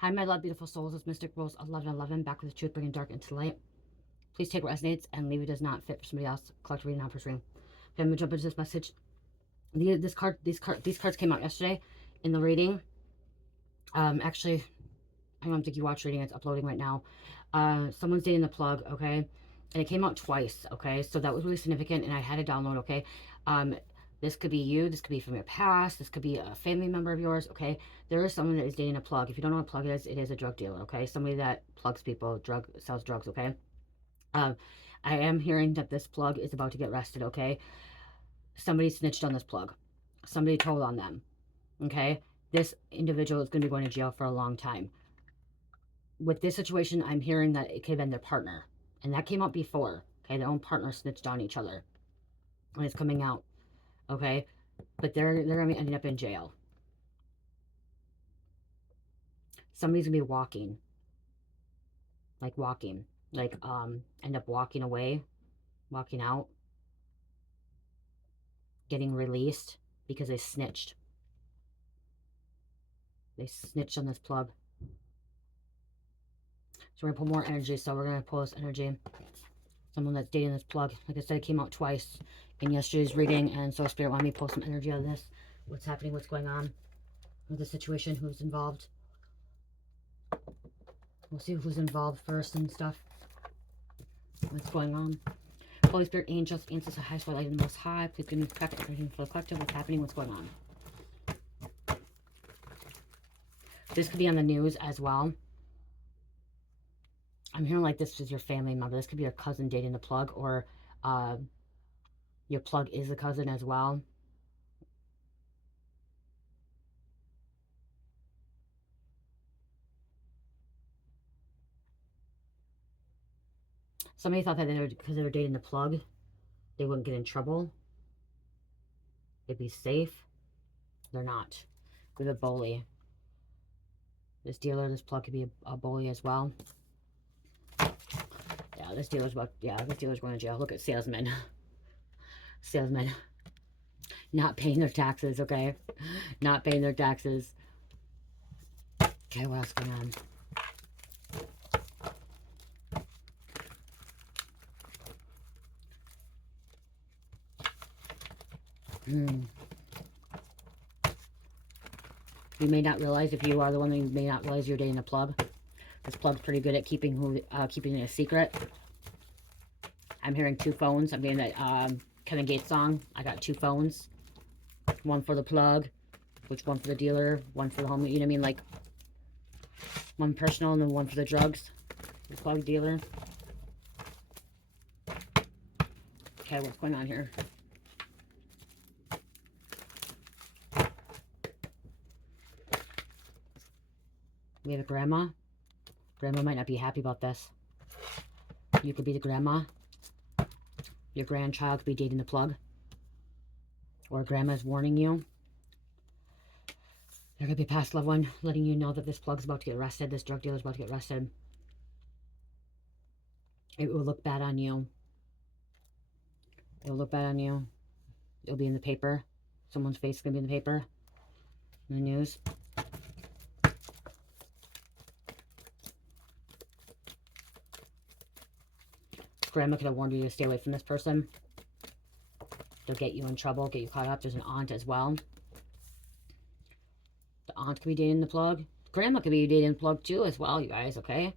Hi, my love, beautiful souls. It's Mystic Rose 1111, back with the truth, bringing dark into light. Please take what resonates and leave it does not fit for somebody else. Collect reading, not for stream. Okay, I'm gonna jump into this message. These cards came out yesterday in the reading. Actually, I don't think you watched reading. It's uploading right now. Someone's dating the plug. Okay, and it came out twice. Okay, so that was really significant, and I had to download. Okay, this could be you. This could be from your past. This could be a family member of yours. Okay, there is someone that is dating a plug. If you don't know what a plug is, it is a drug dealer. Okay, somebody that plugs people, sells drugs. Okay, I am hearing that this plug is about to get arrested. Okay, somebody snitched on this plug. Somebody told on them. Okay, this individual is going to be going to jail for a long time. With this situation, I'm hearing that it could have been their partner, and that came out before. Okay, their own partner snitched on each other, and it's coming out. Okay, but they're gonna be ending up in jail. Somebody's gonna be walking, end up walking away, walking out, getting released because they snitched. They snitched on this plug. So we're gonna pull more energy. So we're gonna pull this energy. Someone that's dating this plug. Like I said, it came out twice in yesterday's reading, and so Spirit wanted me to pull some energy out of this. What's happening? What's going on with the situation? Who's involved? We'll see who's involved first and stuff. What's going on? Holy Spirit, angels, ancestors, the highest, light, and the most high. Please give me protect everything for the collective. What's happening? What's going on? This could be on the news as well. I'm hearing like this is your family member. This could be your cousin dating the plug, or your plug is a cousin as well. Somebody thought that because they were dating the plug, they wouldn't get in trouble. They'd be safe. They're not. With a bully. This dealer, this plug could be a bully as well. Yeah, this dealer's going to jail. Look at salesmen. Salesmen. Not paying their taxes, okay? Not paying their taxes. Okay, what else going on? You may not realize, if you are the one, you may not realize you're dating a plug. This plug's pretty good at keeping it a secret. I'm hearing 2 phones. I'm getting that Kevin Gates song. I got 2 phones. One for the plug, one for the dealer, one for the home. You know what I mean? Like, one personal and then one for the drugs. The plug dealer. Okay, what's going on here? We have a grandma. Grandma might not be happy about this. You could be the grandma. Your grandchild could be dating the plug. Or grandma's warning you. There could be a past loved one letting you know that this plug's about to get arrested. This drug dealer's about to get arrested. It will look bad on you. It'll look bad on you. It'll be in the paper. Someone's face is going to be in the paper. In the news. Grandma could have warned you to stay away from this person. They'll get you in trouble, get you caught up. There's an aunt as well. The aunt could be dating the plug. Grandma could be dating the plug too as well, you guys, okay?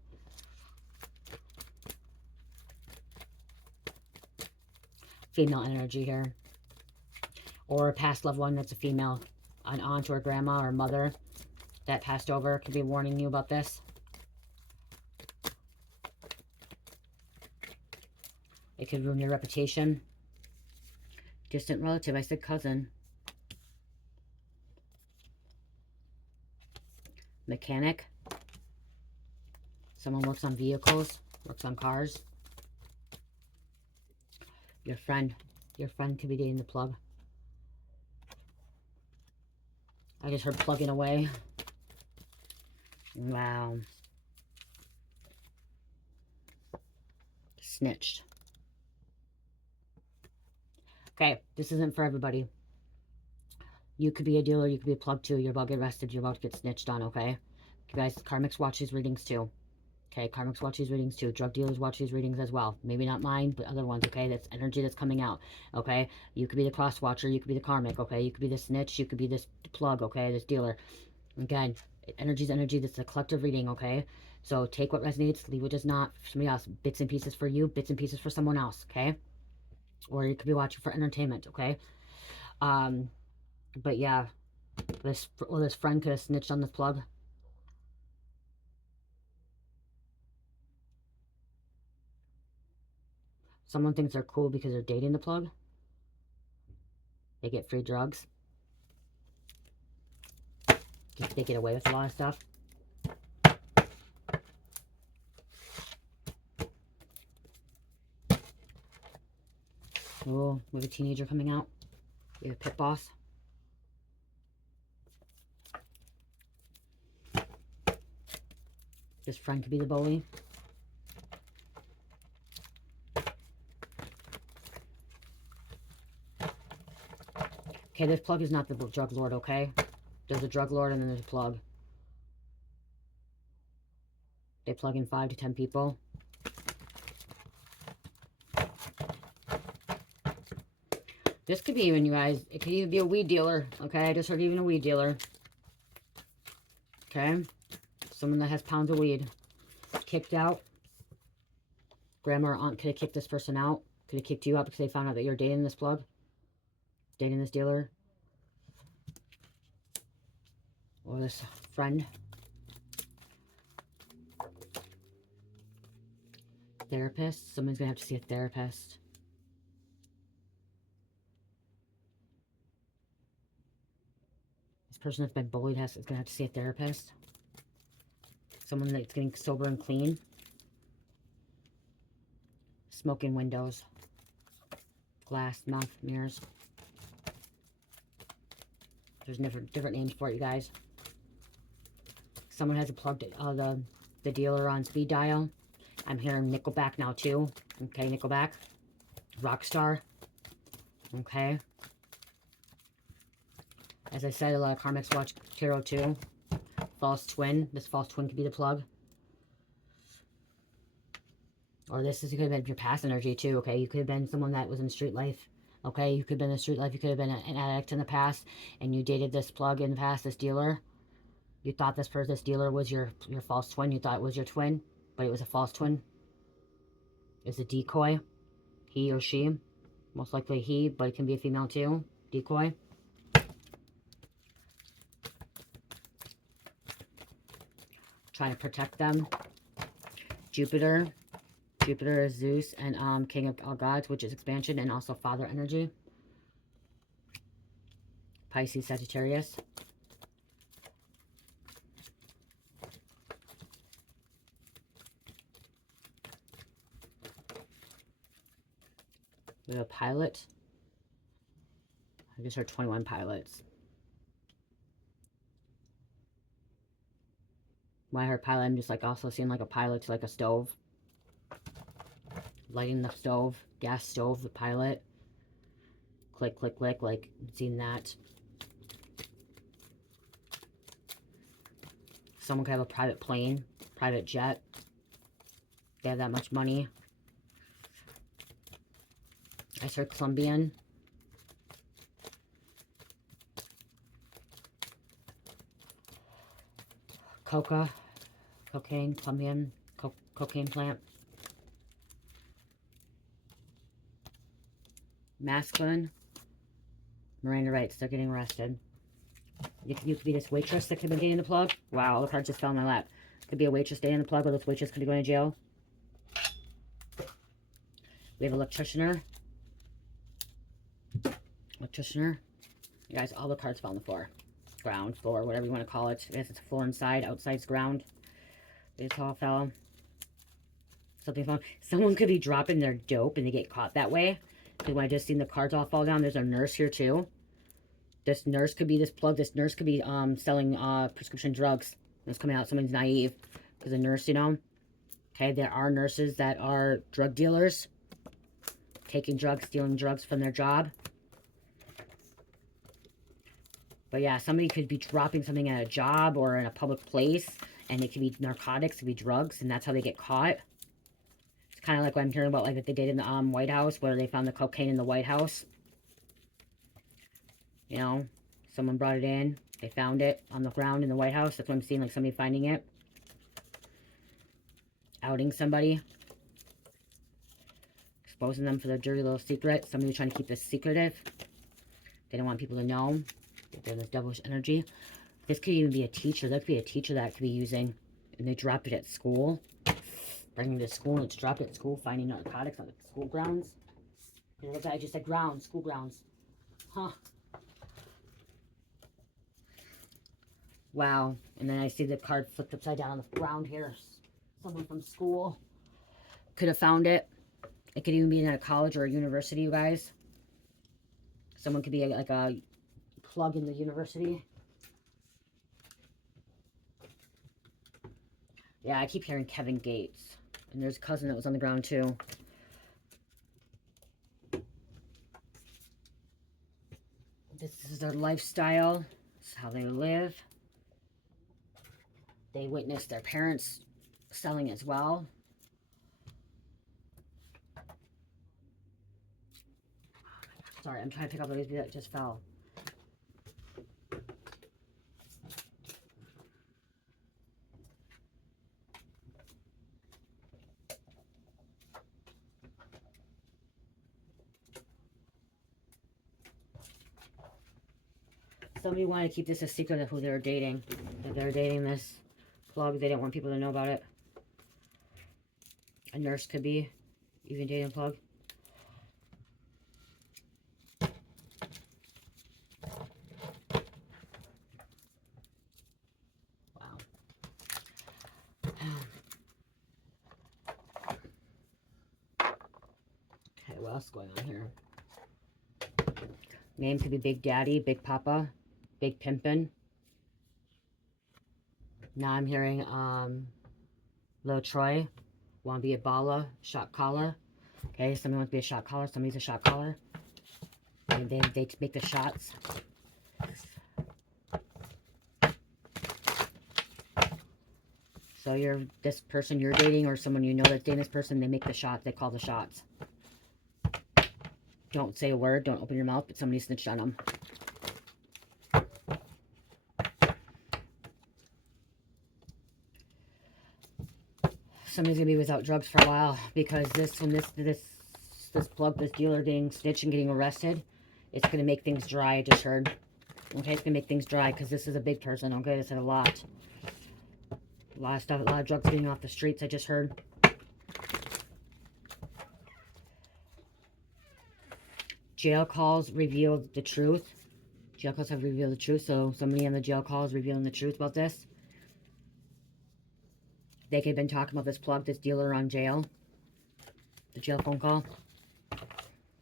Female energy here. Or a past loved one that's a female. An aunt or a grandma or mother that passed over could be warning you about this. It could ruin your reputation. Distant relative. I said cousin. Mechanic. Someone works on vehicles. Works on cars. Your friend. Your friend could be dating the plug. I just heard plugging away. Wow. Snitched. Okay, this isn't for everybody. You could be a dealer, you could be a plug too. You're about to get arrested, you're about to get snitched on, okay? You guys, karmics watch these readings too. Okay, karmics watch these readings too. Drug dealers watch these readings as well. Maybe not mine, but other ones, okay? That's energy that's coming out, okay? You could be the cross watcher. You could be the karmic, okay? You could be the snitch. You could be this plug, okay? This dealer. Again, energy's energy. This is a collective reading, okay? So take what resonates, leave what does not. For somebody else, bits and pieces for you, bits and pieces for someone else, okay? Or you could be watching for entertainment, okay? But yeah, this friend could have snitched on this plug. Someone thinks they're cool because they're dating the plug. They get free drugs. They get away with a lot of stuff. Oh, we have a teenager coming out. We have a pit boss. This friend could be the bully. Okay, this plug is not the drug lord, okay? There's a drug lord and then there's a plug. They plug in 5 to 10 people. This could be even, you guys, it could even be a weed dealer, okay? I just heard even a weed dealer. Okay? Someone that has pounds of weed. Kicked out. Grandma or aunt could have kicked this person out. Could have kicked you out because they found out that you're dating this plug. Dating this dealer. Or this friend. Therapist. Someone's going to have to see a therapist. This person that's been bullied is going to have to see a therapist. Someone that's getting sober and clean. Smoking windows. Glass, mouth, mirrors. There's different names for it, you guys. Someone has a plugged the dealer on speed dial. I'm hearing Nickelback now too. Okay, Nickelback. Rockstar. Okay. As I said, a lot of karmics watch tarot too. False twin. This false twin could be the plug. Or this could have been your past energy too, okay? You could have been someone that was in street life. Okay, you could have been in street life. You could have been an addict in the past, and you dated this plug in the past, this dealer. You thought this dealer was your false twin. You thought it was your twin, but it was a false twin. It's a decoy. He or she. Most likely he, but it can be a female too. Decoy. Trying to protect them. Jupiter. Jupiter is Zeus and King of all gods, which is expansion and also father energy. Pisces, Sagittarius. We have a pilot. I just heard 21 pilots. When I heard pilot, I'm just like also seeing like a pilot to like a stove. Lighting the stove, gas stove, the pilot. Click, click, click, like seeing that. Someone could have a private plane, private jet. They have that much money. I heard Colombian. Cocaine, Colombian, cocaine plant. Masculine. Miranda writes, they're getting arrested. You could be this waitress that could be getting the plug. Wow, the card just fell in my lap. Could be a waitress getting the plug, or this waitress could be going to jail. We have an electricianer. Electricianer. You guys, all the cards fell on the floor. Ground, floor, whatever you want to call it. I guess it's floor inside, outside's ground. They just all fell. Something fell. Someone could be dropping their dope and they get caught that way. Because when I just seen the cards all fall down, there's a nurse here too. This nurse could be this plug. This nurse could be selling prescription drugs. It's coming out. Someone's naive. Because a nurse, you know. Okay, there are nurses that are drug dealers. Taking drugs, stealing drugs from their job. But yeah, somebody could be dropping something at a job or in a public place. And it could be narcotics, it could be drugs, and that's how they get caught. It's kind of like what I'm hearing about, like what they did in the White House, where they found the cocaine in the White House. You know, someone brought it in. They found it on the ground in the White House. That's what I'm seeing, like somebody finding it. Outing somebody. Exposing them for their dirty little secret. Somebody was trying to keep this secretive. They don't want people to know. They're this devilish energy. This could even be a teacher. That could be a teacher that could be using. And they dropped it at school. Bringing it to school and it's dropped it at school. Finding narcotics on the school grounds. Look, I just said grounds. School grounds. Huh. Wow. And then I see the card flipped upside down on the ground here. Someone from school could have found it. It could even be in a college or a university, you guys. Someone could be like a plug in the university. Yeah, I keep hearing Kevin Gates. And there's a cousin that was on the ground too. This is their lifestyle. This is how they live. They witnessed their parents selling as well. Sorry, I'm trying to pick up the baby that just fell. Somebody wanted to keep this a secret of who they were dating. That they were dating this plug. They didn't want people to know about it. A nurse could be even dating a plug. Wow. Okay, what else is going on here? Name could be Big Daddy, Big Papa, Big Pimpin'. Now I'm hearing Lil Troy. Want to be a baller, shot caller. Okay, somebody wants to be a shot caller. Somebody's a shot caller. And they make the shots. So you're this person you're dating or someone you know that's dating this person, they make the shots. They call the shots. Don't say a word. Don't open your mouth, but somebody snitched on them. Somebody's gonna be without drugs for a while because this plug, this dealer getting snitched and getting arrested, it's gonna make things dry. I just heard. Okay, it's gonna make things dry because this is a big person. Okay, this is a lot of stuff, a lot of drugs getting off the streets. I just heard. Jail calls reveal the truth. Jail calls have revealed the truth. So somebody on the jail call is revealing the truth about this. They could have been talking about this plug, this dealer on jail. The jail phone call.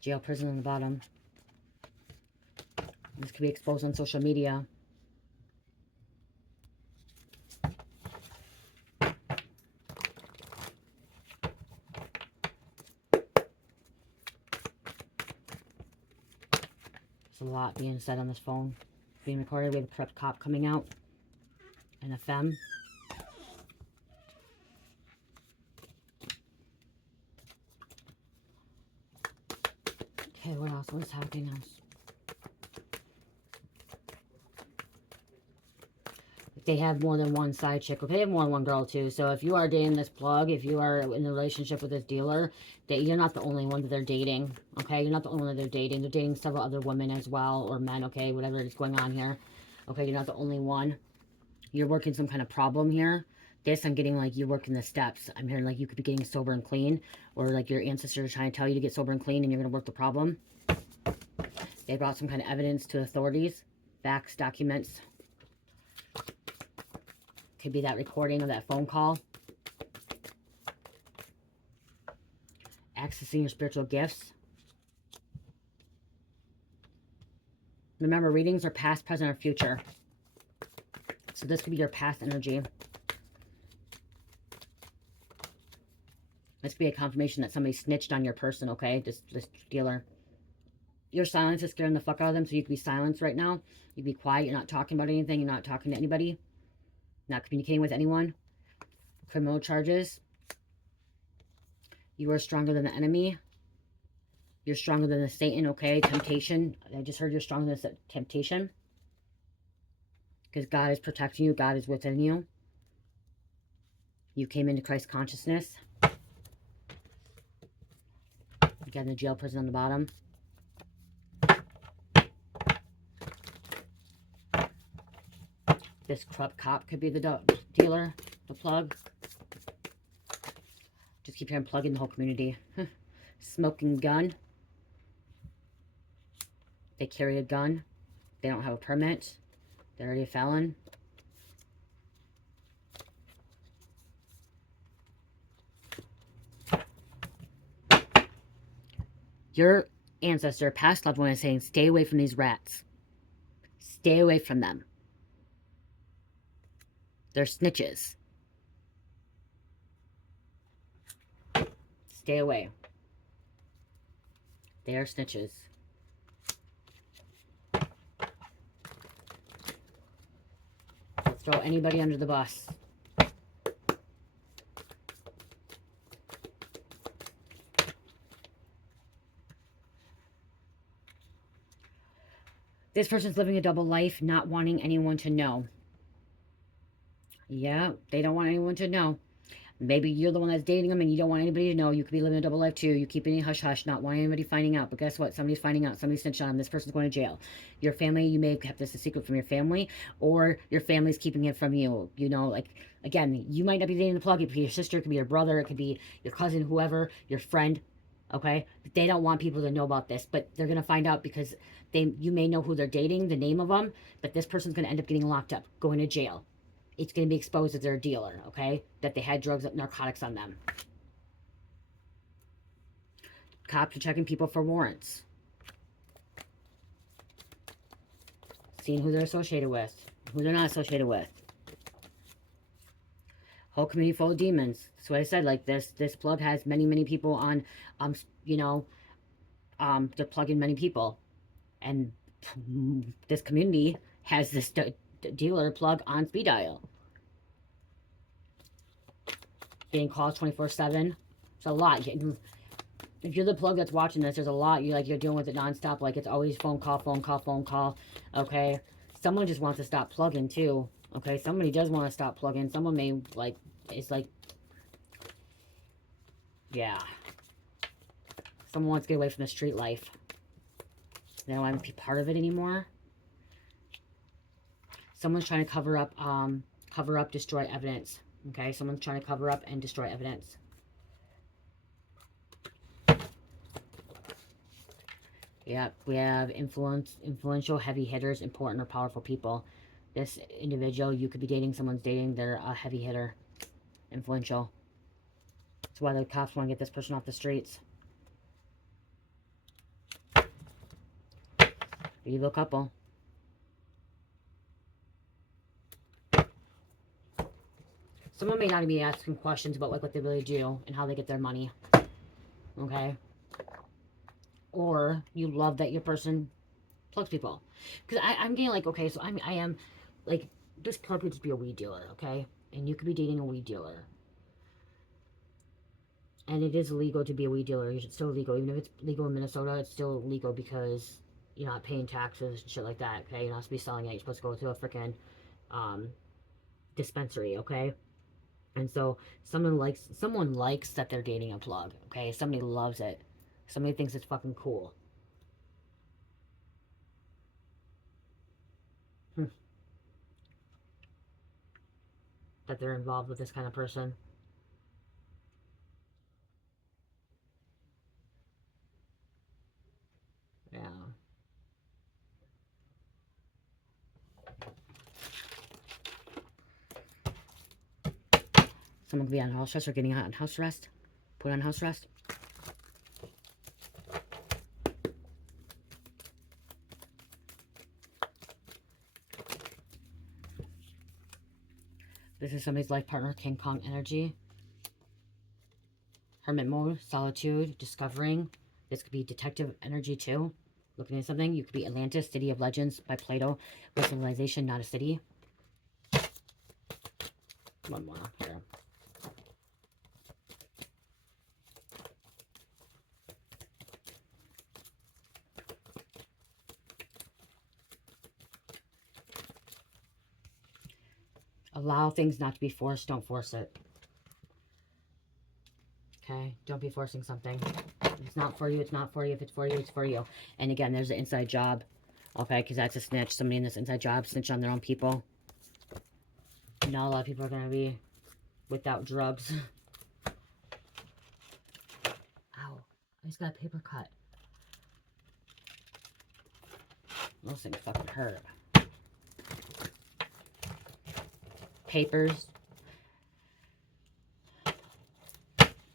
Jail, prison on the bottom. This could be exposed on social media. There's a lot being said on this phone. Being recorded. We have a corrupt cop coming out. And a femme. Okay, what else? What's happening else? They have more than one side chick. Okay, they have more than one girl too. So if you are dating this plug, if you are in a relationship with this dealer, you're not the only one that they're dating. Okay, you're not the only one that they're dating. They're dating several other women as well, or men. Okay, whatever is going on here. Okay, you're not the only one. You're working some kind of problem here. This, I'm getting like you're working the steps. I'm hearing like you could be getting sober and clean, or like your ancestors are trying to tell you to get sober and clean, and you're going to work the problem. They brought some kind of evidence to authorities, facts, documents. Could be that recording of that phone call. Accessing your spiritual gifts. Remember, readings are past, present, or future. So this could be your past energy. This could be a confirmation that somebody snitched on your person, okay? This dealer. Your silence is scaring the fuck out of them, so you can be silenced right now. You be quiet. You're not talking about anything. You're not talking to anybody. not communicating with anyone, criminal charges. You are stronger than the enemy. You're stronger than the Satan, okay? Temptation. I just heard you're stronger than the temptation. Because God is protecting you. God is within you. You came into Christ consciousness. You got in the jail prison on the bottom. This corrupt cop could be the dealer, the plug. Just keep hearing plug in the whole community. Smoking gun. They carry a gun. They don't have a permit. They're already a felon. Your ancestor, past loved one, is saying, stay away from these rats. Stay away from them. They're snitches. Stay away. They are snitches. Let's throw anybody under the bus. This person's living a double life, not wanting anyone to know. Yeah, they don't want anyone to know. Maybe you're the one that's dating them and you don't want anybody to know. You could be living a double life too. You keep it hush-hush, not wanting anybody finding out. But guess what? Somebody's finding out. Somebody snitched on them. This person's going to jail. Your family, you may have kept this a secret from your family, or your family's keeping it from you. You know, like, again, you might not be dating the plug. It could be your sister. It could be your brother. It could be your cousin, whoever, your friend. Okay? But they don't want people to know about this. But they're going to find out because you may know who they're dating, the name of them. But this person's going to end up getting locked up, going to jail. It's going to be exposed that they're a dealer, okay? That they had drugs, narcotics on them. Cops are checking people for warrants. Seeing who they're associated with, who they're not associated with. Whole community full of demons. That's what I said. Like this plug has many people on, you know, they're plugging many people. And this community has this dealer plug on speed dial. Getting calls 24/7. It's a lot. If you're the plug that's watching this, there's a lot. You're dealing with it nonstop. Like it's always phone call. Okay. Someone just wants to stop plugging too. Okay. Somebody does want to stop plugging. Someone may yeah. Someone wants to get away from the street life. They don't want to be part of it anymore. Someone's trying to cover up, destroy evidence. Okay, someone's trying to cover up and destroy evidence. Yeah, we have influential, heavy hitters, important or powerful people. This individual, you could be dating, someone's dating, they're a heavy hitter, influential. That's why the cops want to get this person off the streets. Evil couple. Someone may not be asking questions about like what they really do and how they get their money. Okay? Or you love that your person plugs people. Because I'm getting like, okay, so I am like, this could just be a weed dealer, okay? And you could be dating a weed dealer. And it is illegal to be a weed dealer. It's still illegal. Even if it's legal in Minnesota, it's still illegal because you're not paying taxes and shit like that, okay? You're not supposed to be selling it. You're supposed to go to a freaking dispensary, okay? And so someone likes that they're dating a plug, okay? Somebody loves it. Somebody thinks it's fucking cool. That they're involved with this kind of person. Yeah. Someone could be on house arrest or getting out on house arrest. Put on house arrest. This is somebody's life partner, King Kong energy. Hermit mode, solitude, discovering. This could be detective energy too. Looking at something. You could be Atlantis, City of Legends by Plato. With civilization, not a city. One more here. Allow things not to be forced. Don't force it. Okay? Don't be forcing something. If it's not for you, it's not for you. If it's for you, it's for you. And again, there's an inside job. Okay? Because that's a snitch. Somebody in this inside job snitch on their own people. Not a lot of people are going to be without drugs. Ow. I just got a paper cut. Those things fucking hurt. Papers.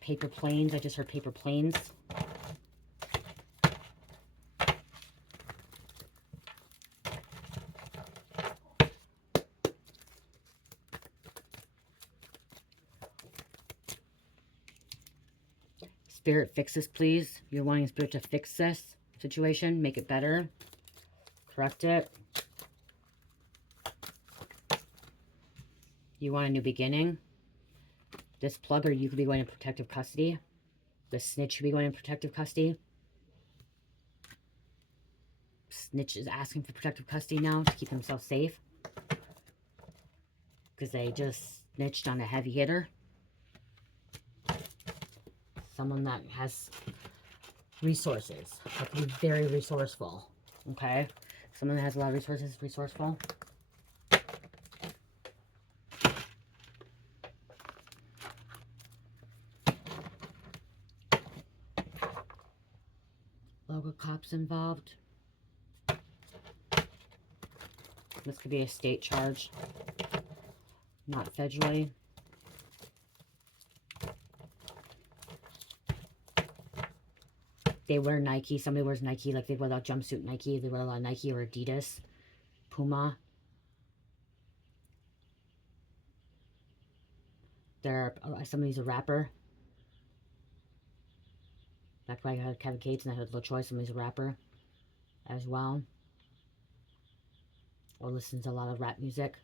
Paper planes. I just heard paper planes. Spirit, fix this, please. You're wanting Spirit to fix this situation, make it better, correct it. You want a new beginning. This plugger, you could be going in protective custody. The snitch could be going in protective custody. Snitch is asking for protective custody now to keep himself safe. Because they just snitched on a heavy hitter. Someone that has resources. That can be very resourceful. Okay? Someone that has a lot of resources, resourceful. Local cops involved. This could be a state charge. Not federally. They wear Nike. Somebody wears Nike, like they wear that jumpsuit Nike. They wear a lot of Nike or Adidas. Puma. Somebody's a rapper. That's why I had Kevin Cates and I had Little Choice. Somebody's a rapper as well. Or listens to a lot of rap music.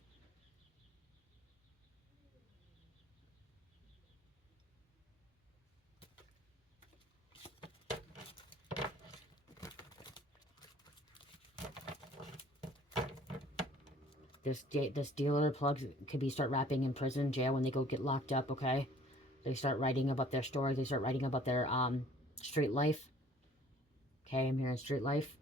This dealer plugs could be start rapping in prison, jail when they go get locked up, okay? They start writing about their stories. They start writing about their street life. Okay, I'm here in street life.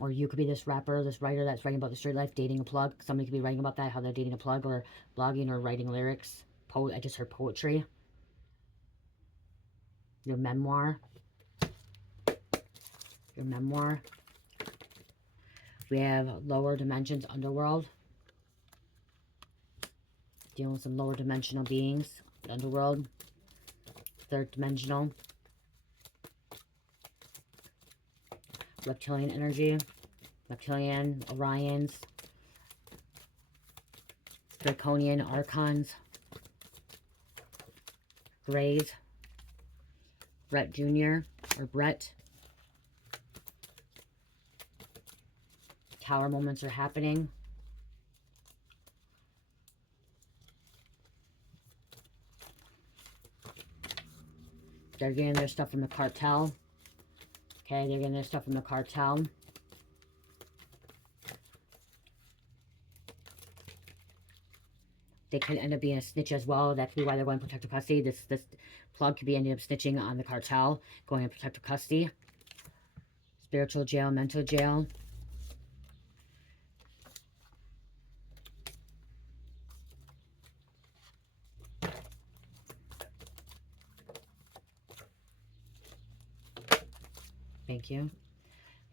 Or you could be this rapper, this writer that's writing about the street life, dating a plug. Somebody could be writing about that, how they're dating a plug, or blogging, or writing lyrics. I just heard poetry. Your memoir. Your memoir. We have lower dimensions, underworld. Dealing with some lower dimensional beings. The underworld. Third dimensional. Reptilian energy. Reptilian, Orions. Draconian, Archons. Greys. Brett Jr. or Brett. Tower moments are happening. They're getting their stuff from the cartel. Okay, they're getting their stuff from the cartel. They could end up being a snitch as well. That could be why they're going protective custody. This plug could be ending up snitching on the cartel, going in protective custody. Spiritual jail, mental jail. Thank you.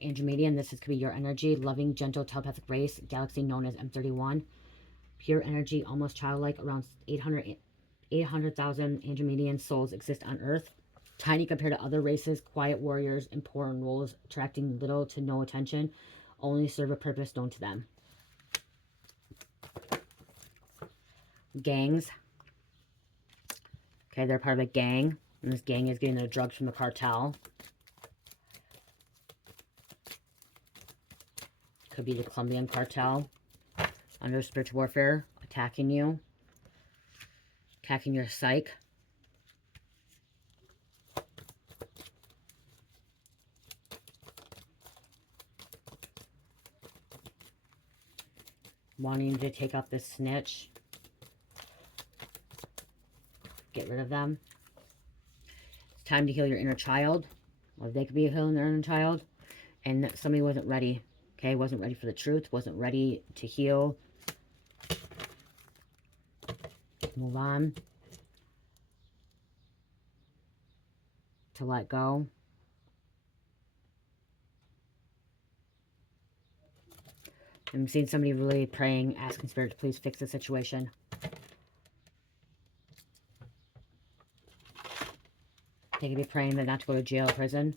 Andromedian, this could be your energy. Loving, gentle, telepathic race. Galaxy known as M31. Pure energy, almost childlike. Around 800,000 Andromedian souls exist on Earth. Tiny compared to other races. Quiet warriors. Important roles. Attracting little to no attention. Only serve a purpose known to them. Gangs. Okay, they're part of a gang. And this gang is getting their drugs from the cartel. Could be the Colombian cartel. Under spiritual warfare. attacking you, attacking your psyche. Wanting you to take out this snitch. Get rid of them. It's time to heal your inner child. Or they could be healing their inner child. And somebody wasn't ready. Okay, wasn't ready for the truth. Wasn't ready to heal. Move on. To let go. I'm seeing somebody really praying, asking Spirit to please fix the situation. They could be praying that not to go to jail or prison.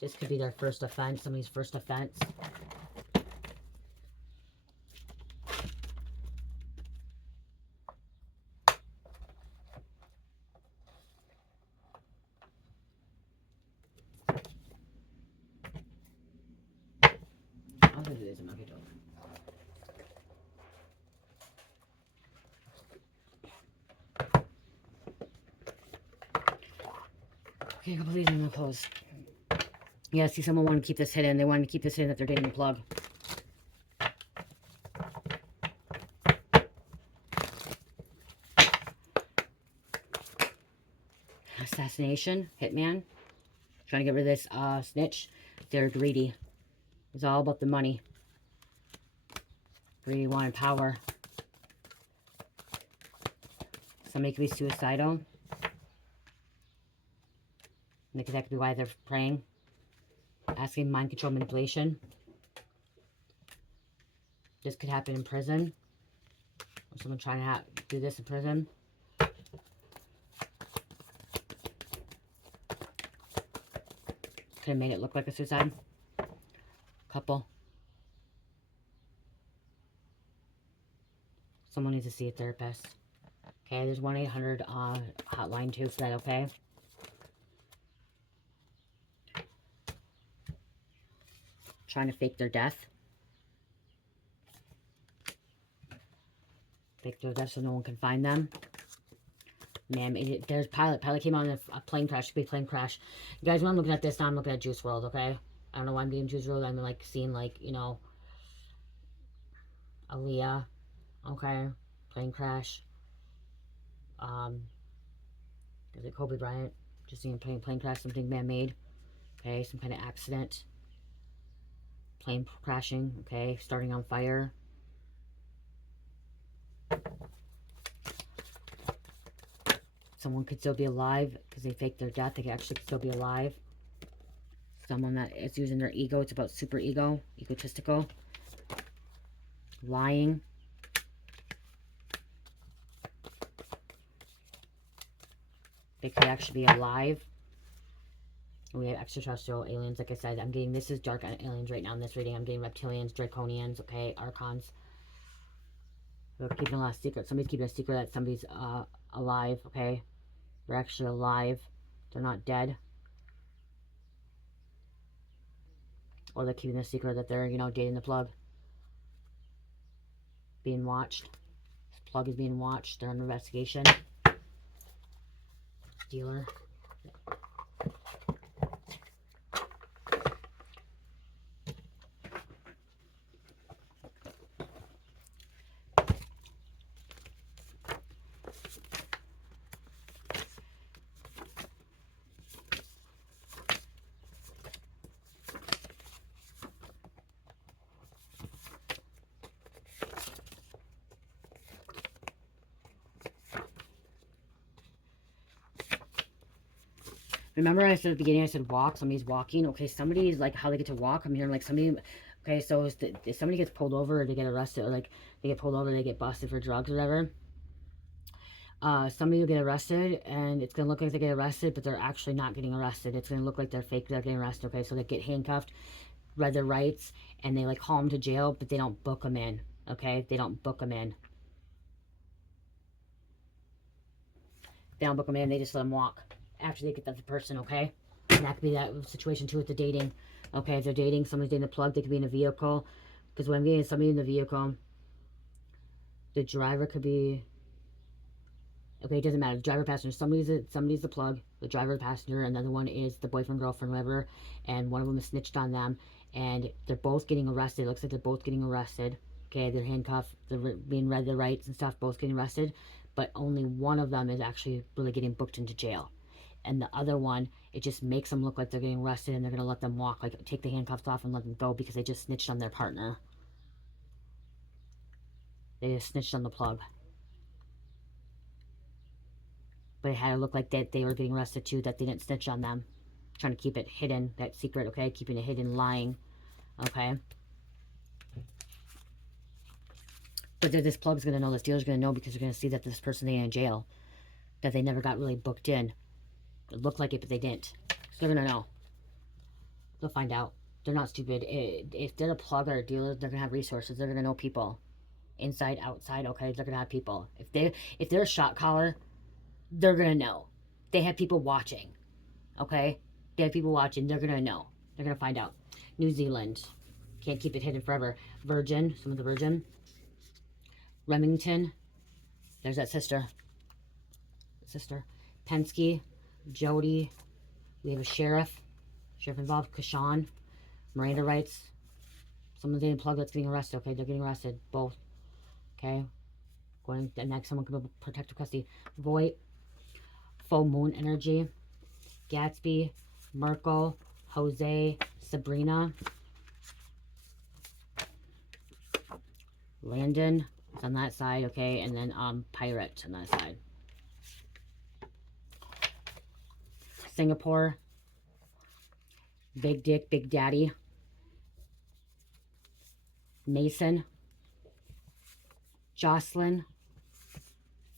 This could be their first offense, somebody's first offense. I'll do this, I'm not gonna do it. Okay, a couple of these I'm gonna close. Yeah, see, someone wanted to keep this hidden. They wanted to keep this hidden that they're dating a plug. Assassination, hitman. Trying to get rid of this snitch. They're greedy. It's all about the money. Greedy, wanted power. Somebody could be suicidal. And that could be why they're praying. Asking mind control manipulation. This could happen in prison. Or someone trying to do this in prison. Could have made it look like a suicide. Couple. Someone needs to see a therapist. Okay, there's 1-800 hotline too for that, okay? Trying to fake their death. Fake their death so no one can find them. Man, there's Pilot. Pilot came out in a plane crash. It could be a plane crash. You guys, when I'm looking at this now, I'm looking at Juice WRLD, okay? I don't know why I'm getting Juice WRLD. I'm like seeing like, you know, Aaliyah, okay? Plane crash. Is it Kobe Bryant? Just seeing plane crash, something man-made. Okay, some kind of accident. Plane crashing, okay? Starting on fire. Someone could still be alive because they faked their death. They could actually still be alive. Someone that is using their ego. It's about super ego, egotistical. Lying. They could actually be alive. We have extraterrestrial aliens, like I said. I'm getting, this is dark aliens right now in this reading. I'm getting reptilians, draconians, okay, archons. They're keeping a lot of secrets. Somebody's keeping a secret that somebody's alive, okay? They're actually alive. They're not dead. Or they're keeping a secret that they're, you know, dating the plug. Being watched. This plug is being watched. They're under investigation. Dealer. Remember I said at the beginning, I said walk, somebody's walking. Okay, somebody's like, how they get to walk. I'm hearing like somebody, okay, so if somebody gets pulled over or they get arrested, or like they get pulled over, they get busted for drugs or whatever. Somebody will get arrested and it's going to look like they get arrested, but they're actually not getting arrested. It's going to look like they're fake, they're getting arrested. Okay, so they get handcuffed, read their rights, and they like haul them to jail, but they don't book them in. Okay, they don't book them in. They don't book them in, they just let them walk after they get the person, okay? And that could be that situation too with the dating. Okay, if they're dating, somebody's dating a plug, they could be in a vehicle. Because when I'm getting somebody in the vehicle, the driver could be, okay, it doesn't matter. The driver, passenger, somebody's the plug, the driver, the passenger, and the other one is the boyfriend, girlfriend, whatever. And one of them is snitched on them, and they're both getting arrested. It looks like they're both getting arrested. Okay, they're handcuffed, they're being read their rights and stuff, both getting arrested. But only one of them is actually really getting booked into jail. And the other one, it just makes them look like they're getting arrested, and they're going to let them walk, like take the handcuffs off and let them go because they just snitched on their partner. They just snitched on the plug. But it had to look like that they were getting arrested too, that they didn't snitch on them. Trying to keep it hidden, that secret, okay? Keeping it hidden, lying, okay? But this plug's going to know, this dealer's going to know because they're going to see that this person ain't in jail, that they never got really booked in. It looked like it, but they didn't. So they're going to know. They'll find out. They're not stupid. If they're a plug or a dealer, they're going to have resources. They're going to know people. Inside, outside, okay? They're going to have people. If they're a shot caller, they're going to know. They have people watching, okay? They have people watching. They're going to know. They're going to find out. New Zealand. Can't keep it hidden forever. Virgin. Some of the Virgin. Remington. There's that sister. Penske. Jody. We have a sheriff. Sheriff involved. Kashawn. Miranda rights. Someone's getting plugged that's getting arrested. Okay, they're getting arrested. Both. Okay. Going the next, someone could be protective custody. Voight. Full Moon Energy. Gatsby. Merkel. Jose. Sabrina. Landon is on that side, okay, and then Pirate on that side. Singapore. Big Dick, Big Daddy. Mason. Jocelyn.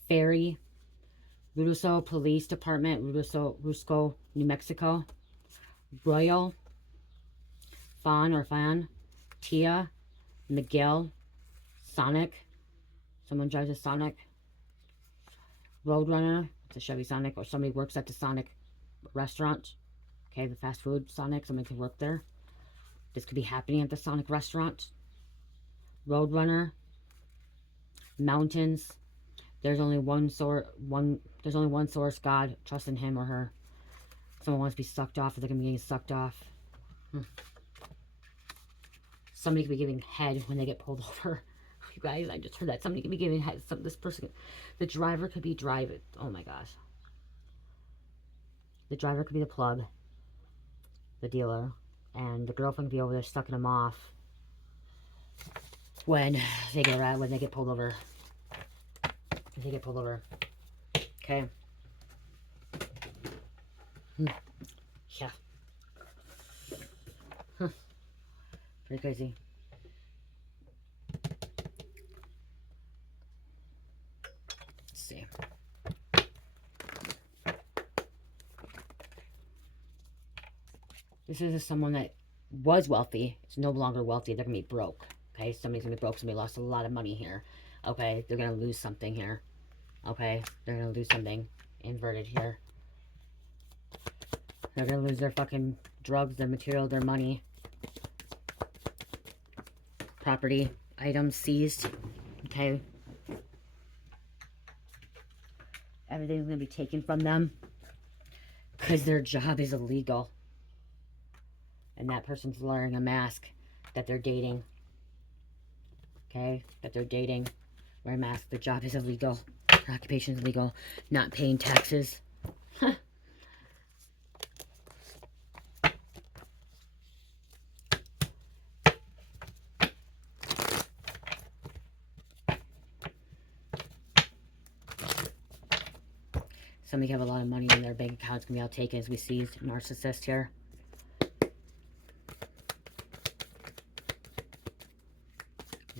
Ferry. Russo Police Department, Rusco, New Mexico. Royal. Fan. Tia. Miguel. Sonic. Someone drives a Sonic. Roadrunner. It's a Chevy Sonic, or somebody works at the Sonic restaurant. Okay, the fast food Sonic. Somebody could work there. This could be happening at the Sonic restaurant. Roadrunner. Mountains. There's only one source. There's only one source. God, trust in him or her. Someone wants to be sucked off, or they're gonna be getting sucked off. Somebody could be giving head when they get pulled over. You guys, I just heard that somebody could be giving head. This person, the driver could be driving. Oh my gosh. The driver could be the plug, the dealer, and the girlfriend could be over there sucking them off when they get pulled over. If they get pulled over, okay. Yeah. Pretty crazy. Let's see. This is someone that was wealthy. It's no longer wealthy. They're going to be broke. Okay? Somebody's going to be broke. Somebody lost a lot of money here. Okay? They're going to lose something here. Okay? They're going to lose something. Inverted here. They're going to lose their fucking drugs, their material, their money. Property, items seized. Okay? Everything's going to be taken from them because their job is illegal. And that person's wearing a mask that they're dating. Okay? That they're dating. Wear a mask. Their job is illegal. Their occupation is illegal. Not paying taxes. Somebody have a lot of money in their bank account. It's going to be all taken as we see narcissist here.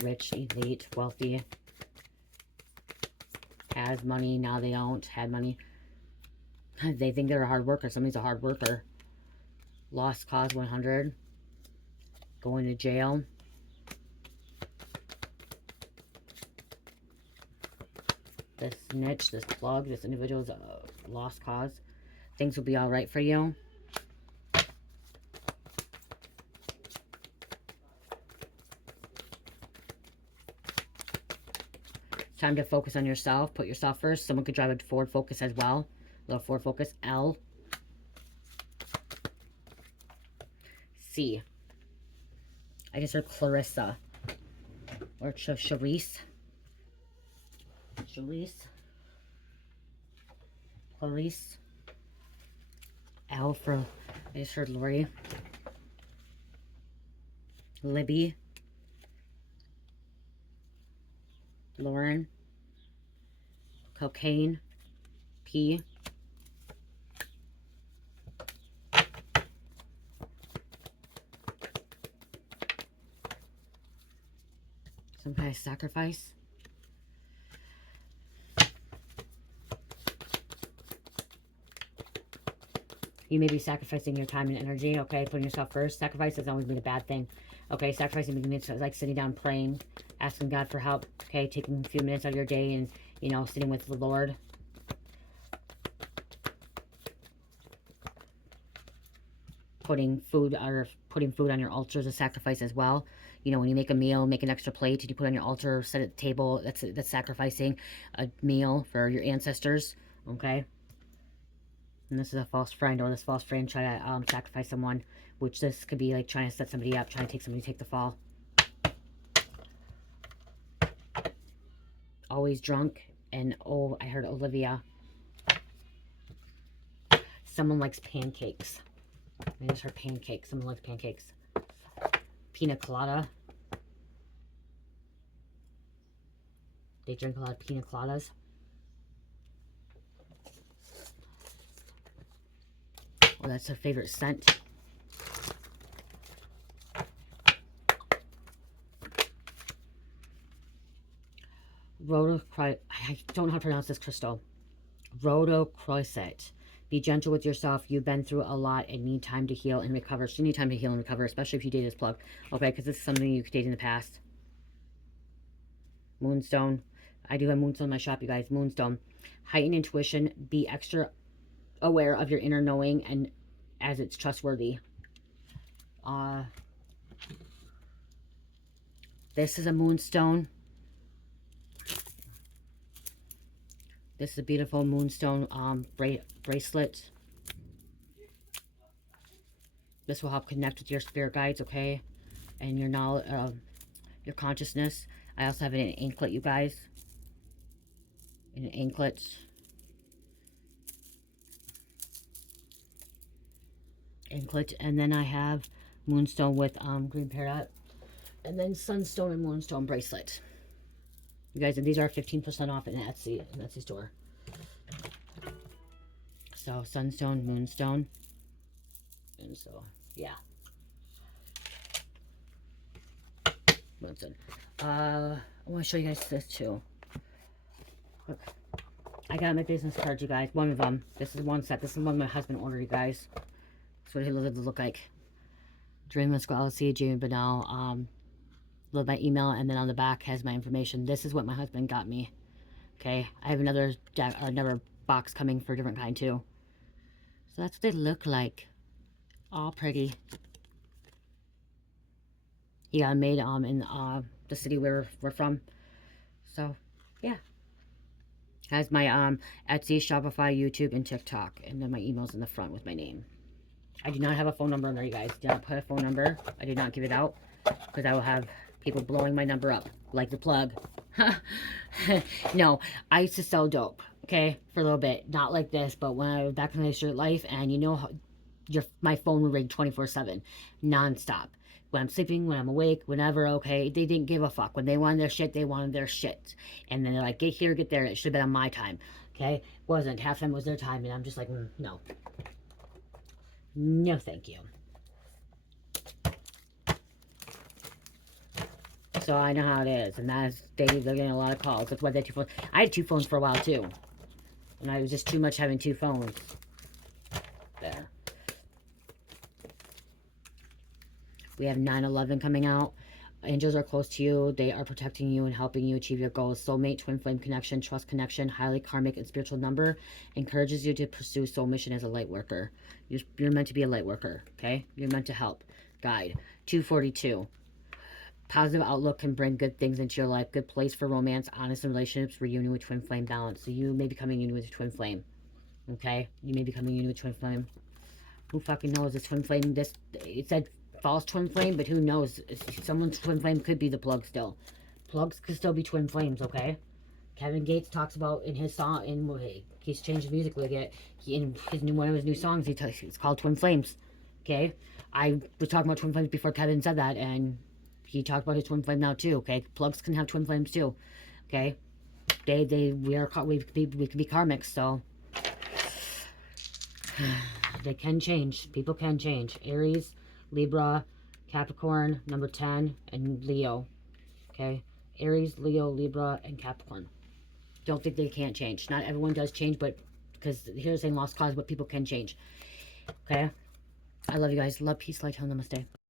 Rich, elite, wealthy. Has money, now they don't. Had money. They think they're a hard worker. Somebody's a hard worker. Lost cause 100. Going to jail. This snitch, this plug, this individual's a lost cause. Things will be alright for you. Time to focus on yourself. Put yourself first. Someone could drive a Ford Focus as well. A little Ford Focus. L. C. I just heard Clarissa. Or Charisse. Charisse. Clarice. L for, I just heard Lori. Libby. Lauren. Cocaine. P. Some kind of sacrifice. You may be sacrificing your time and energy, okay? Putting yourself first. Sacrifice doesn't always mean a bad thing. Okay, sacrificing means like sitting down praying, asking God for help, okay? Taking a few minutes out of your day and, you know, sitting with the Lord. Putting food on your altar is a sacrifice as well. You know, when you make a meal, make an extra plate, and you put it on your altar, set it at the table, that's sacrificing a meal for your ancestors, okay? And this is a false friend, or this false friend try to sacrifice someone, which this could be like trying to set somebody up, trying to take somebody to take the fall. Always drunk, and oh, I heard Olivia. Someone likes pancakes. I just heard pancakes. Someone likes pancakes. Pina colada. They drink a lot of pina coladas. Oh, that's their favorite scent. I don't know how to pronounce this crystal. Rhodochrosite. Be gentle with yourself. You've been through a lot and need time to heal and recover. So you need time to heal and recover, especially if you date this plug. Okay, because this is something you could date in the past. Moonstone. I do have Moonstone in my shop, you guys. Moonstone. Heighten intuition. Be extra aware of your inner knowing and as it's trustworthy. This is a Moonstone. This is a beautiful Moonstone bracelet. This will help connect with your spirit guides, okay? And your knowledge, your consciousness. I also have it in an anklet, you guys. In an anklet. And then I have Moonstone with green peridot. And then Sunstone and Moonstone bracelet. You guys, and these are 15% off in Etsy store. So Sunstone, Moonstone. And so, yeah. Moonstone. I want to show you guys this too. Look. I got my business cards, you guys. One of them. This is one set. This is one my husband ordered, you guys. That's what he look like. DreamMystical.LLC, Jamie Bernal. Load my email, and then on the back has my information. This is what my husband got me. Okay, I have another box coming for a different kind too. So that's what they look like. All pretty. He got made in the city where we're from. So yeah, has my Etsy, Shopify, YouTube, and TikTok, and then my email's in the front with my name. I do not have a phone number on there, you guys. Do not put a phone number. I did not give it out because I will have people blowing my number up like the plug. No, I used to sell dope, okay, for a little bit. Not like this, but when I was back in my street life, and you know how my phone would ring 24/7, nonstop. When I'm sleeping, when I'm awake, whenever, okay, they didn't give a fuck. When they wanted their shit, they wanted their shit. And then they're like, get here, get there. It should have been on my time, okay? It wasn't. Half time was their time, and I'm just like, no. No, thank you. So I know how it is, and that is, they're getting a lot of calls. That's why they had 2 phones. I had 2 phones for a while too, and I was just too much having 2 phones. There. We have 9/11 coming out. Angels are close to you. They are protecting you and helping you achieve your goals. Soulmate, twin flame connection, trust connection, highly karmic and spiritual number. Encourages you to pursue soul mission as a light worker. You're meant to be a light worker, okay? You're meant to help, guide. 242. Positive outlook can bring good things into your life. Good place for romance, honest relationships, reunion with twin flame balance. So you may be coming in with a twin flame. Okay? You may be coming in with twin flame. Who fucking knows? This twin flame, this, it said false twin flame, but who knows? Someone's twin flame could be the plug still. Plugs could still be twin flames, okay? Kevin Gates talks about in his song, he's changed his music like it. In one of his new songs, it's called Twin Flames. Okay, I was talking about twin flames before Kevin said that, and he talked about his twin flame now too. Okay, plugs can have twin flames too. Okay, we could be karmics, so they can change. People can change. Aries, Libra, Capricorn, number 10, and Leo. Okay, Aries, Leo, Libra, and Capricorn. Don't think they can't change. Not everyone does change, but because here's saying lost cause, but people can change. Okay? I love you guys. Love, peace, light, namaste.